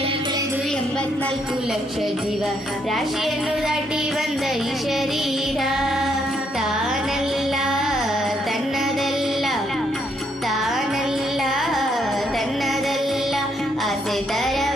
എൺപത്തിനാൽക്കു ലക്ഷ ജീവ രാശിയെന്നു ദാട്ടി വന്ന ഈ ശരീര താനല്ല തന്നതല്ല താനല്ല തന്നതല്ല അതെ തരവ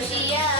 Yoshi, yeah.